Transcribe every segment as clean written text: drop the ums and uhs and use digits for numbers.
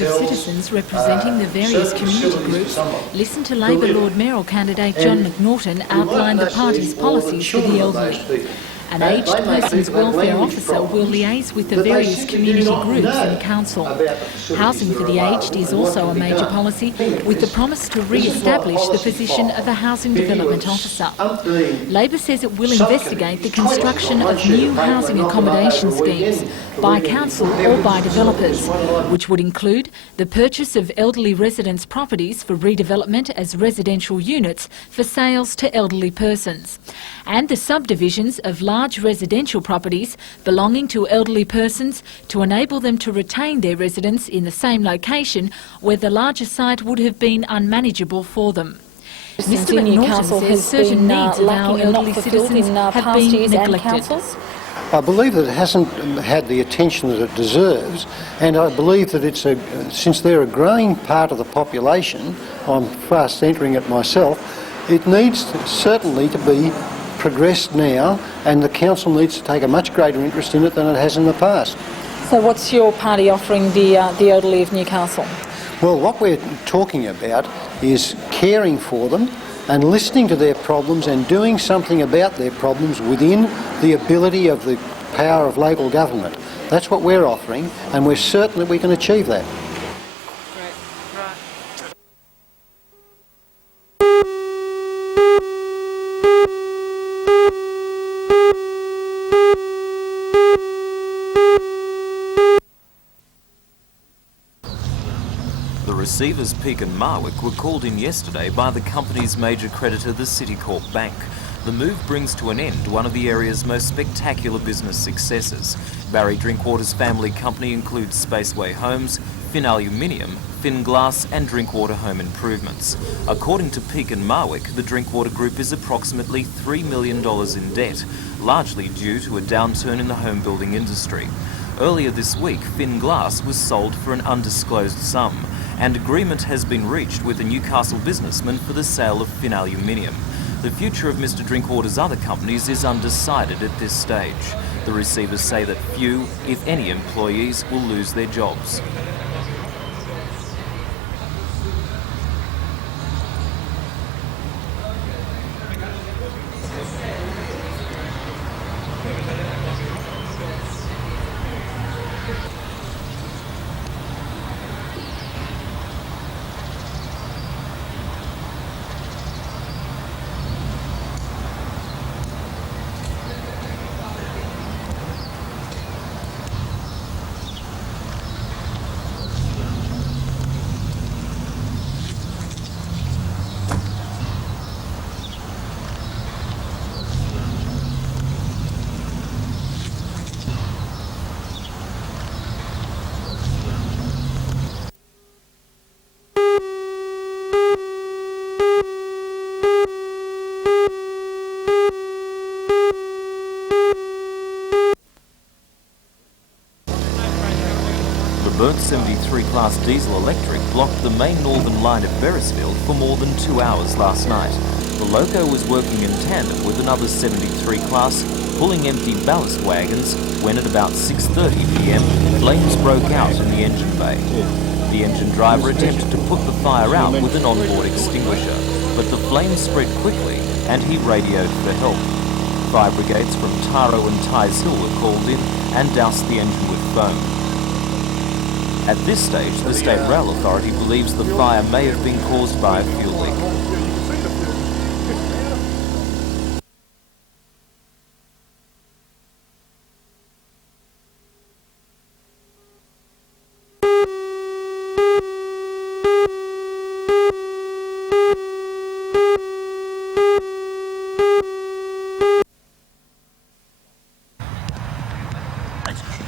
of citizens representing the various community groups listened to Labor Lord Mayoral candidate John McNaughton outline the party's policies for the elderly. An aged persons welfare officer will liaise with the various community groups in council. Housing for the aged is also a major policy, with the promise to re-establish the position of a housing development officer. Labor says it will investigate the construction of new housing accommodation schemes by council or by developers, which would include the purchase of elderly residents' properties for redevelopment as residential units for sales to elderly persons, and the subdivisions of large residential properties belonging to elderly persons to enable them to retain their residence in the same location where the larger site would have been unmanageable for them. Mr McNaughton says certain needs of our elderly citizens have been neglected. I believe that it hasn't had the attention that it deserves, and I believe that it's since they're a growing part of the population, I'm fast entering it myself, it needs certainly to be progressed now, and the council needs to take a much greater interest in it than it has in the past. So what's your party offering the elderly of Newcastle? Well, what we're talking about is caring for them and listening to their problems and doing something about their problems within the ability of the power of local government. That's what we're offering, and we're certain that we can achieve that. Receivers Peak and Marwick were called in yesterday by the company's major creditor, the Citicorp Bank. The move brings to an end one of the area's most spectacular business successes. Barry Drinkwater's family company includes Spaceway Homes, Fin Aluminium, Fin Glass and Drinkwater Home Improvements. According to Peak and Marwick, the Drinkwater Group is approximately $3 million in debt, largely due to a downturn in the home building industry. Earlier this week, Fin Glass was sold for an undisclosed sum, and agreement has been reached with a Newcastle businessman for the sale of Fin Aluminium. The future of Mr Drinkwater's other companies is undecided at this stage. The receivers say that few, if any, employees will lose their jobs. Burnt 73 class diesel electric blocked the main northern line of Beresfield for more than 2 hours last night. The loco was working in tandem with another 73 class, pulling empty ballast wagons when at about 6:30 p.m. flames broke out in the engine bay. The engine driver attempted to put the fire out with an onboard extinguisher, but the flames spread quickly and he radioed for help. Fire brigades from Taro and Ties Hill were called in and doused the engine with foam. At this stage, the State Rail Authority believes the fire may have been caused by a fuel leak.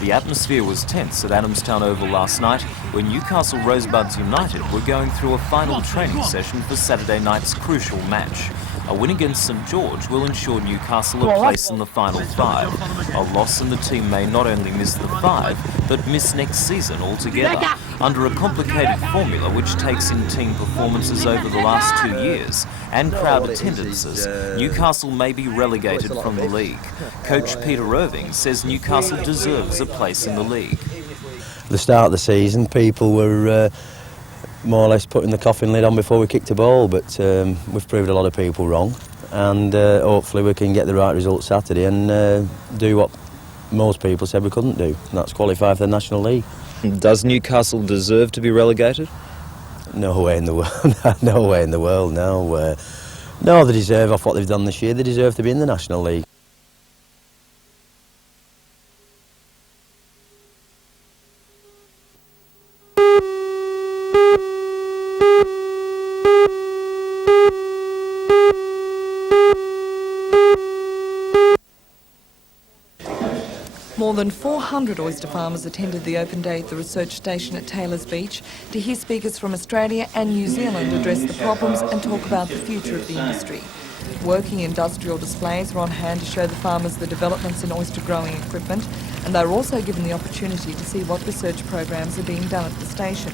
The atmosphere was tense at Adamstown Oval last night when Newcastle Rosebuds United were going through a final training session for Saturday night's crucial match. A win against St George will ensure Newcastle a place in the final five. A loss and the team may not only miss the five, but miss next season altogether. Under a complicated formula which takes in team performances over the last 2 years and crowd attendances, Newcastle may be relegated from the league. Coach Peter Irving says Newcastle deserves a place in the league. the start of the season, people were more or less putting the coffin lid on before we kicked a ball, but we've proved a lot of people wrong, and hopefully we can get the right result Saturday and do what most people said we couldn't do, and that's qualify for the National League. Does Newcastle deserve to be relegated? No way in the world. No way in the world. No. No, they deserve off what they've done this year. They deserve to be in the National League. More than 400 oyster farmers attended the open day at the research station at Taylor's Beach to hear speakers from Australia and New Zealand address the problems and talk about the future of the industry. Working industrial displays were on hand to show the farmers the developments in oyster growing equipment, and they were also given the opportunity to see what research programs are being done at the station.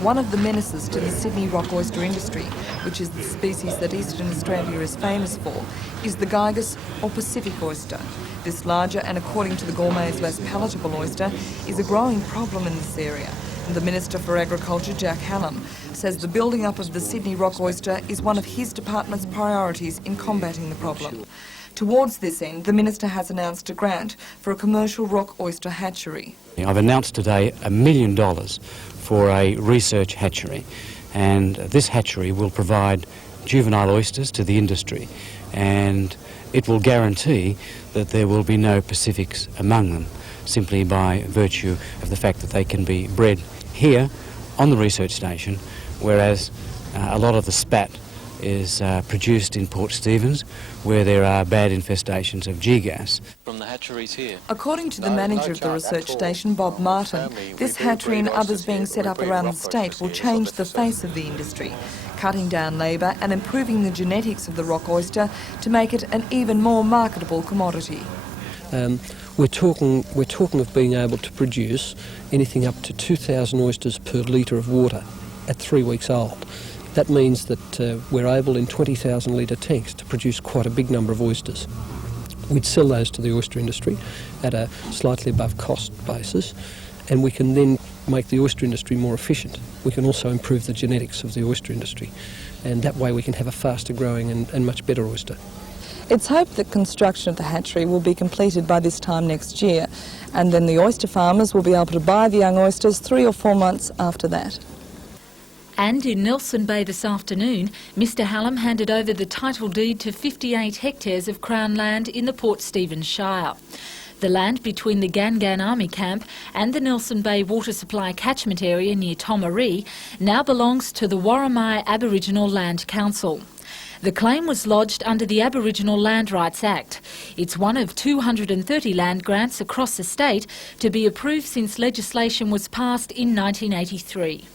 One of the menaces to the Sydney rock oyster industry, which is the species that Eastern Australia is famous for, is the Gygus or Pacific oyster. This larger and, according to the gourmets, less palatable oyster is a growing problem in this area. And the Minister for Agriculture, Jack Hallam, says the building up of the Sydney rock oyster is one of his department's priorities in combating the problem. Towards this end, the Minister has announced a grant for a commercial rock oyster hatchery. I've announced today $1 million for a research hatchery, and this hatchery will provide juvenile oysters to the industry, and it will guarantee that there will be no Pacifics among them, simply by virtue of the fact that they can be bred here on the research station, whereas a lot of the spat is produced in Port Stephens, where there are bad infestations of G-gas. From the hatcheries here. According to the manager of the research station, Bob Martin, this hatchery and others being set up around the state will change the face of the industry, cutting down labour and improving the genetics of the rock oyster to make it an even more marketable commodity. We're talking of being able to produce anything up to 2,000 oysters per litre of water at 3 weeks old. That means that we're able in 20,000 litre tanks to produce quite a big number of oysters. We'd sell those to the oyster industry at a slightly above cost basis, and we can then make the oyster industry more efficient. We can also improve the genetics of the oyster industry, and that way we can have a faster growing and much better oyster. It's hoped that construction of the hatchery will be completed by this time next year, and then the oyster farmers will be able to buy the young oysters 3 or 4 months after that. And in Nelson Bay this afternoon, Mr Hallam handed over the title deed to 58 hectares of Crown land in the Port Stephens Shire. The land between the Gangan Army Camp and the Nelson Bay Water Supply catchment area near Tomaree now belongs to the Warramai Aboriginal Land Council. The claim was lodged under the Aboriginal Land Rights Act. It's one of 230 land grants across the state to be approved since legislation was passed in 1983.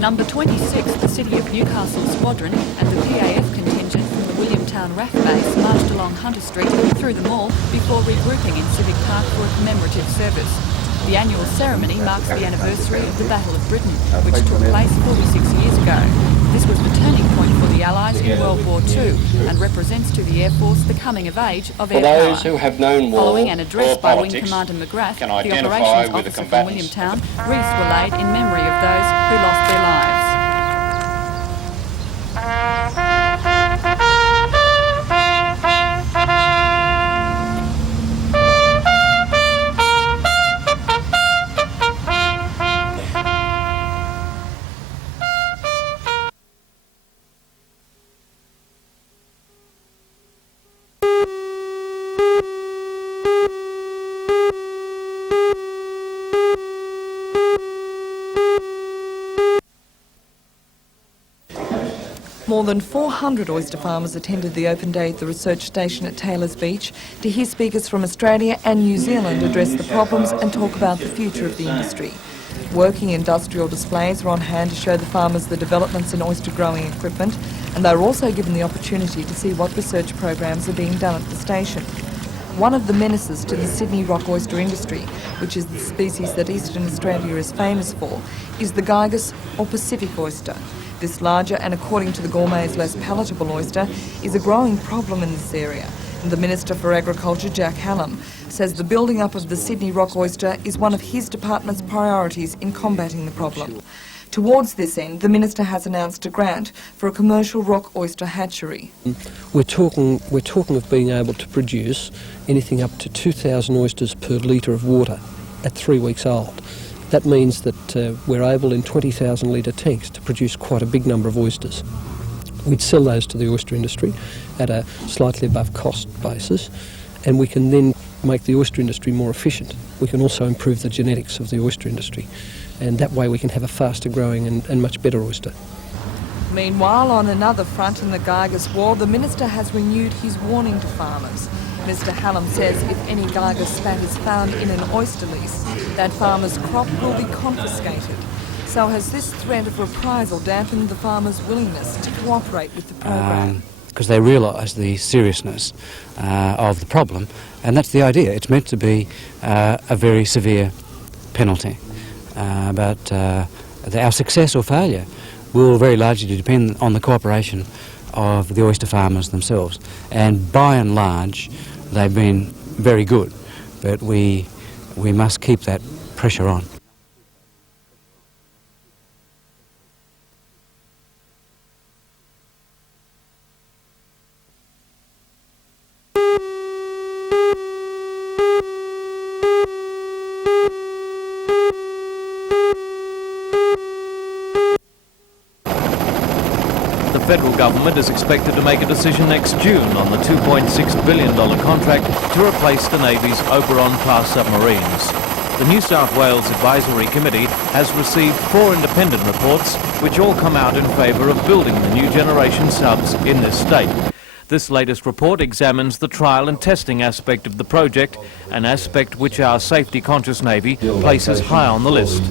Number 26, the City of Newcastle Squadron and the PAF contingent from the Williamtown RAF base marched along Hunter Street through the mall before regrouping in Civic Park for a commemorative service. The annual ceremony marks the anniversary of the Battle of Britain, which took place 46 years ago. This was the turning point for the Allies in World War II and represents to the Air Force the coming of age of air power. Those who have known war Following an address or by Wing politics Commander McGrath, can the identify operations with the officer from combatants. Williamtown, wreaths were laid in memory of those who lost their lives. More than 400 oyster farmers attended the open day at the research station at Taylor's Beach to hear speakers from Australia and New Zealand address the problems and talk about the future of the industry. Working industrial displays were on hand to show the farmers the developments in oyster growing equipment, and they were also given the opportunity to see what research programs are being done at the station. One of the menaces to the Sydney rock oyster industry, which is the species that Eastern Australia is famous for, is the Gygus or Pacific oyster. This larger and, according to the gourmets, less palatable oyster is a growing problem in this area. And the Minister for Agriculture, Jack Hallam, says the building up of the Sydney rock oyster is one of his department's priorities in combating the problem. Towards this end, the Minister has announced a grant for a commercial rock oyster hatchery. We're talking of being able to produce anything up to 2,000 oysters per litre of water at 3 weeks old. That means that we're able in 20,000 litre tanks to produce quite a big number of oysters. We'd sell those to the oyster industry at a slightly above cost basis, and we can then make the oyster industry more efficient. We can also improve the genetics of the oyster industry, and that way we can have a faster growing and much better oyster. Meanwhile, on another front in the Gygus war, the Minister has renewed his warning to farmers. Mr Hallam says if any Gygus spat is found in an oyster lease, that farmer's crop will be confiscated. So has this threat of reprisal dampened the farmers' willingness to cooperate with the program? Because they realise the seriousness of the problem, and that's the idea. It's meant to be a very severe penalty. But our success or failure will very largely depend on the cooperation of the oyster farmers themselves. And by and large, they've been very good, but we must keep that pressure on. The federal government is expected to make a decision next June on the $2.6 billion contract to replace the Navy's Oberon-class submarines. The New South Wales Advisory Committee has received 4 independent reports which all come out in favour of building the new generation subs in this state. This latest report examines the trial and testing aspect of the project, an aspect which our safety-conscious Navy places high on the list.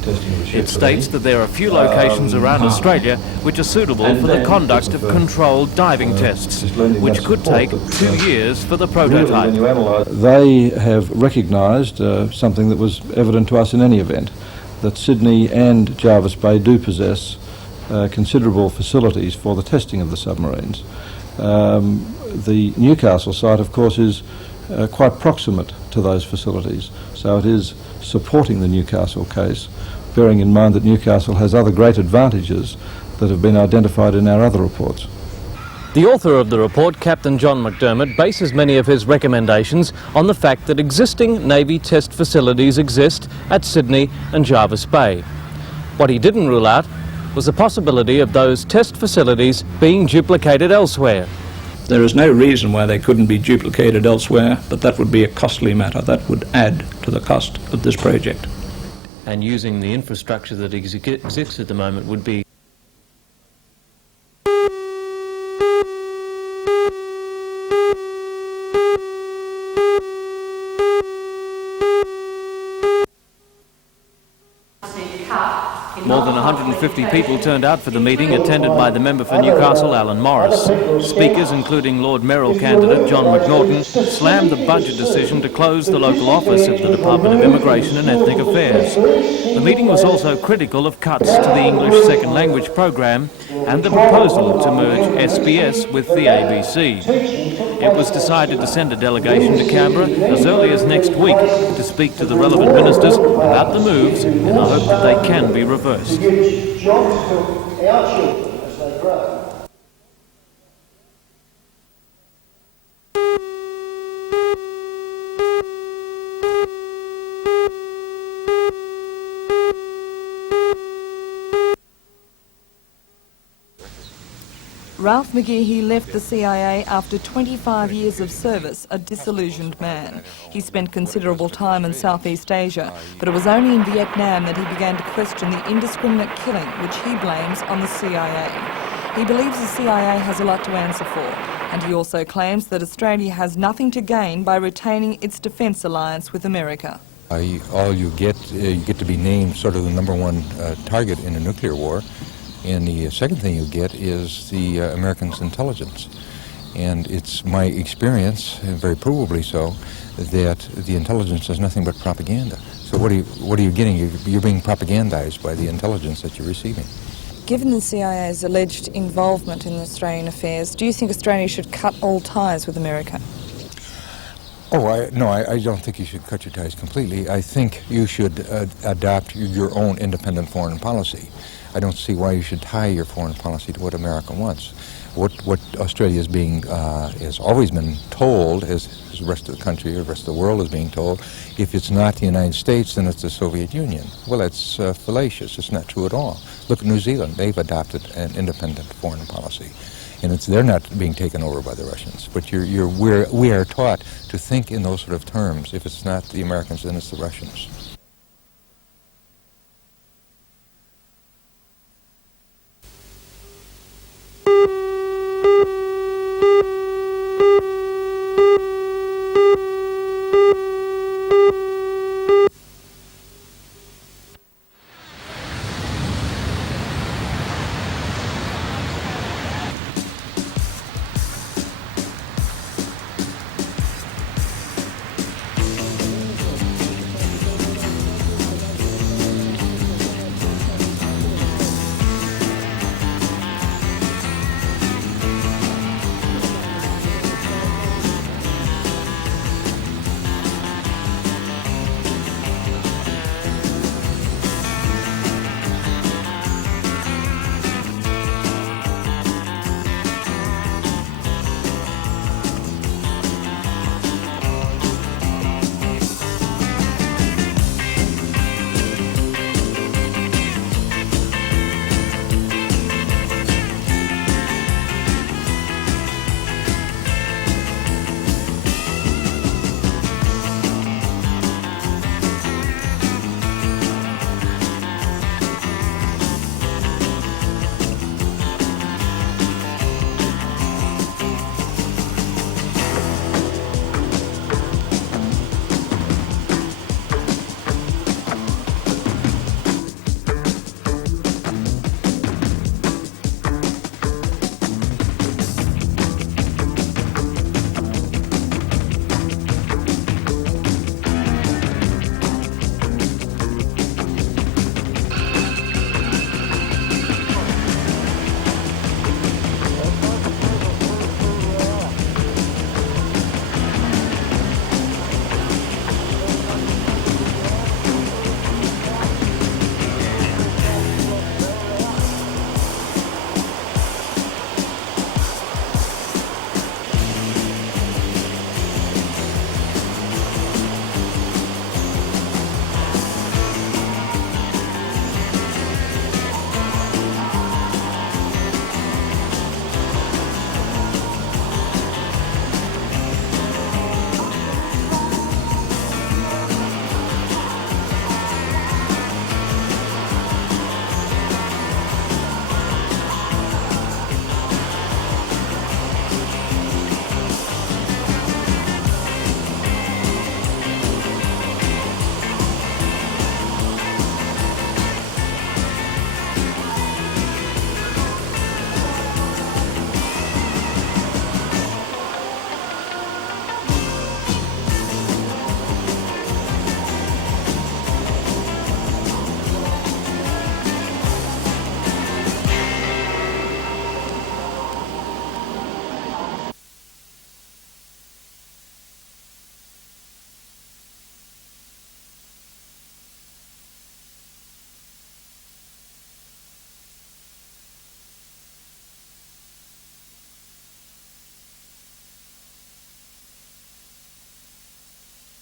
It states that there are few locations around Australia which are suitable for the conduct of controlled diving tests, which could take 2 years for the prototype. They have recognised something that was evident to us in any event, that Sydney and Jervis Bay do possess considerable facilities for the testing of the submarines. The Newcastle site, of course, is quite proximate to those facilities, so it is supporting the Newcastle case, bearing in mind that Newcastle has other great advantages that have been identified in our other reports. The author of the report, Captain John McDermott, bases many of his recommendations on the fact that existing Navy test facilities exist at Sydney and Jervis Bay. What he didn't rule out was the possibility of those test facilities being duplicated elsewhere. There is no reason why they couldn't be duplicated elsewhere, but that would be a costly matter. That would add to the cost of this project. And using the infrastructure that exists at the moment would be More than 150 people turned out for the meeting, attended by the member for Newcastle, Alan Morris. Speakers, including Lord Mayoral candidate John McNaughton, slammed the budget decision to close the local office of the Department of Immigration and Ethnic Affairs. The meeting was also critical of cuts to the English second language program and the proposal to merge SBS with the ABC. It was decided to send a delegation to Canberra as early as next week to speak to the relevant ministers about the moves in the hope that they can be reversed. Ralph McGehee left the CIA after 25 years of service, a disillusioned man. He spent considerable time in Southeast Asia, but it was only in Vietnam that he began to question the indiscriminate killing which he blames on the CIA. He believes the CIA has a lot to answer for, and he also claims that Australia has nothing to gain by retaining its defence alliance with America. All you get to be named sort of the #1 target in a nuclear war. And the second thing you get is the Americans' intelligence. And it's my experience, and very provably so, that the intelligence is nothing but propaganda. So what are you getting? You're being propagandized by the intelligence that you're receiving. Given the CIA's alleged involvement in Australian affairs, do you think Australia should cut all ties with America? Oh, no, I don't think you should cut your ties completely. I think you should adopt your own independent foreign policy. I don't see why you should tie your foreign policy to what America wants. What Australia is being, has always been told, as the rest of the country or the rest of the world is being told, if it's not the United States, then it's the Soviet Union. Well, that's fallacious. It's not true at all. Look at New Zealand. They've adopted an independent foreign policy. And they're not being taken over by the Russians. But we are taught to think in those sort of terms. If it's not the Americans, then it's the Russians.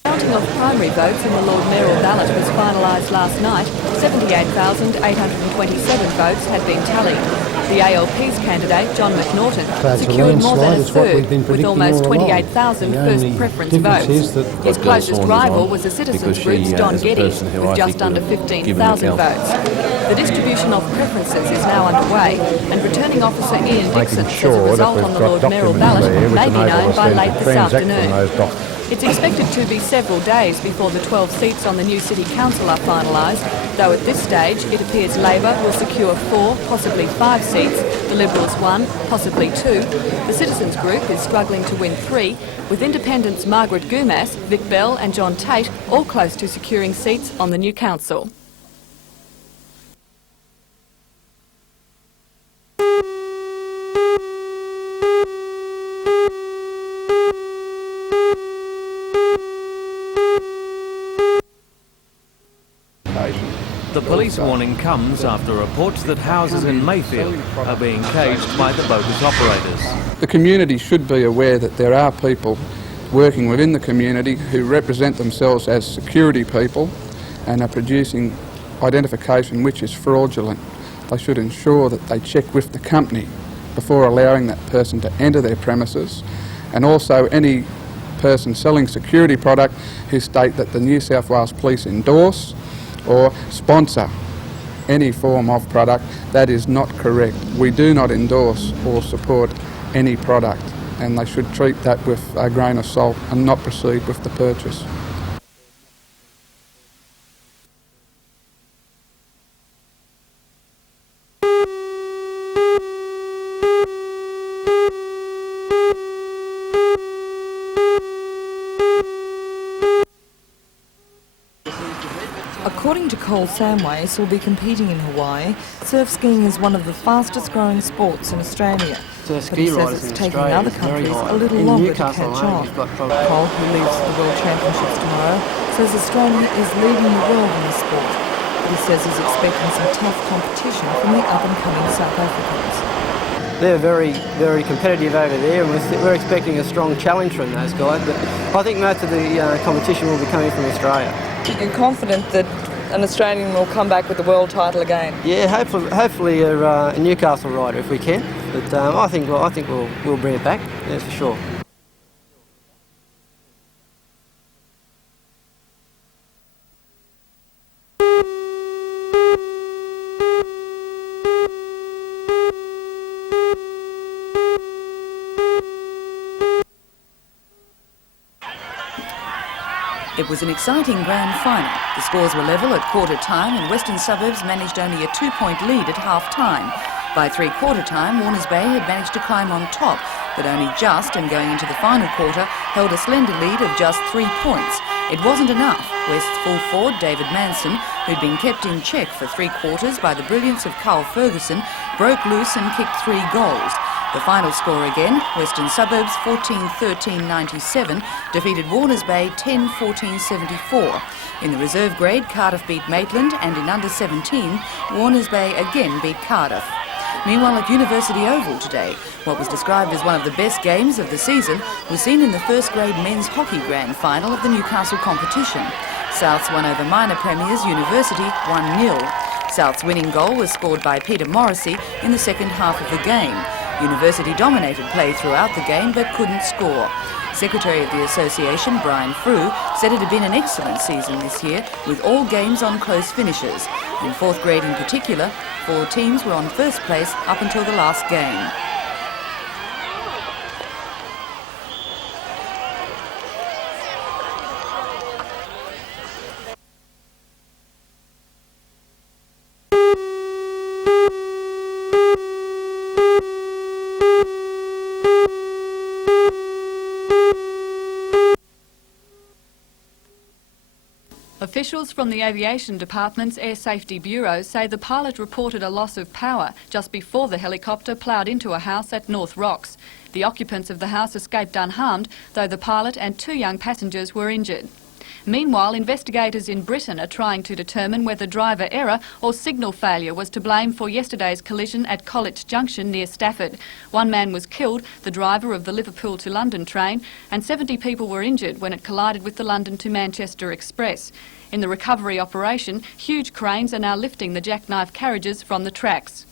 Counting of primary votes in the Lord Mayoral ballot was finalised last night. 78,827 votes had been tallied. The ALP's candidate, John McNaughton, secured more than a third, with almost 28,000 first preference votes. His closest rival was the citizens group's Don Geddy, with just under 15,000 votes. The distribution of preferences is now underway, and returning officer Ian Dixon says a result on the Lord Mayoral ballot may be known by late this afternoon. It's expected to be several days before the 12 seats on the new City Council are finalised, though at this stage it appears Labor will secure 4, possibly 5 seats, the Liberals 1, possibly 2. The Citizens Group is struggling to win 3, with independents Margaret Gumas, Vic Bell and John Tate all close to securing seats on the new council. The police warning comes after reports that houses in Mayfield are being caged by the bogus operators. The community should be aware that there are people working within the community who represent themselves as security people and are producing identification which is fraudulent. They should ensure that they check with the company before allowing that person to enter their premises, and also any person selling security product who state that the New South Wales Police endorse or sponsor any form of product. That is not correct. We do not endorse or support any product, and they should treat that with a grain of salt and not proceed with the purchase. According to Cole Samways, who'll be competing in Hawaii, surf skiing is one of the fastest growing sports in Australia. But he says it's taking other countries a little longer to catch on. Cole, who leaves the World Championships tomorrow, says Australia is leading the world in the sport. But he says he's expecting some tough competition from the up-and-coming South Africans. They're very, very competitive over there, and we're expecting a strong challenge from those guys. But I think most of the competition will be coming from Australia. You're confident that an Australian will come back with the world title again? Yeah, hopefully a Newcastle rider if we can. But I think we'll bring it back. Yeah, for sure. It was an exciting grand final. The scores were level at quarter time and Western Suburbs managed only a 2-point lead at half time. By three-quarter time, Warners Bay had managed to climb on top, but only just, and going into the final quarter, held a slender lead of just 3 points. It wasn't enough. West's full forward, David Manson, who'd been kept in check for 3 quarters by the brilliance of Carl Ferguson, broke loose and kicked 3 goals. The final score again, Western Suburbs 14-13-97 defeated Warners Bay 10-14-74. In the reserve grade, Cardiff beat Maitland, and in under-17, Warners Bay again beat Cardiff. Meanwhile, at University Oval today, what was described as one of the best games of the season was seen in the first grade men's hockey grand final of the Newcastle competition. Souths won over minor premiers University 1-0. South's winning goal was scored by Peter Morrissey in the second half of the game. University dominated play throughout the game but couldn't score. Secretary of the Association, Brian Frew, said it had been an excellent season this year, with all games on close finishes. In fourth grade in particular, 4 teams were on first place up until the last game. Officials from the Aviation Department's Air Safety Bureau say the pilot reported a loss of power just before the helicopter ploughed into a house at North Rocks. The occupants of the house escaped unharmed, though the pilot and 2 young passengers were injured. Meanwhile, investigators in Britain are trying to determine whether driver error or signal failure was to blame for yesterday's collision at College Junction near Stafford. 1 man was killed, the driver of the Liverpool to London train, and 70 people were injured when it collided with the London to Manchester Express. In the recovery operation, huge cranes are now lifting the jackknife carriages from the tracks.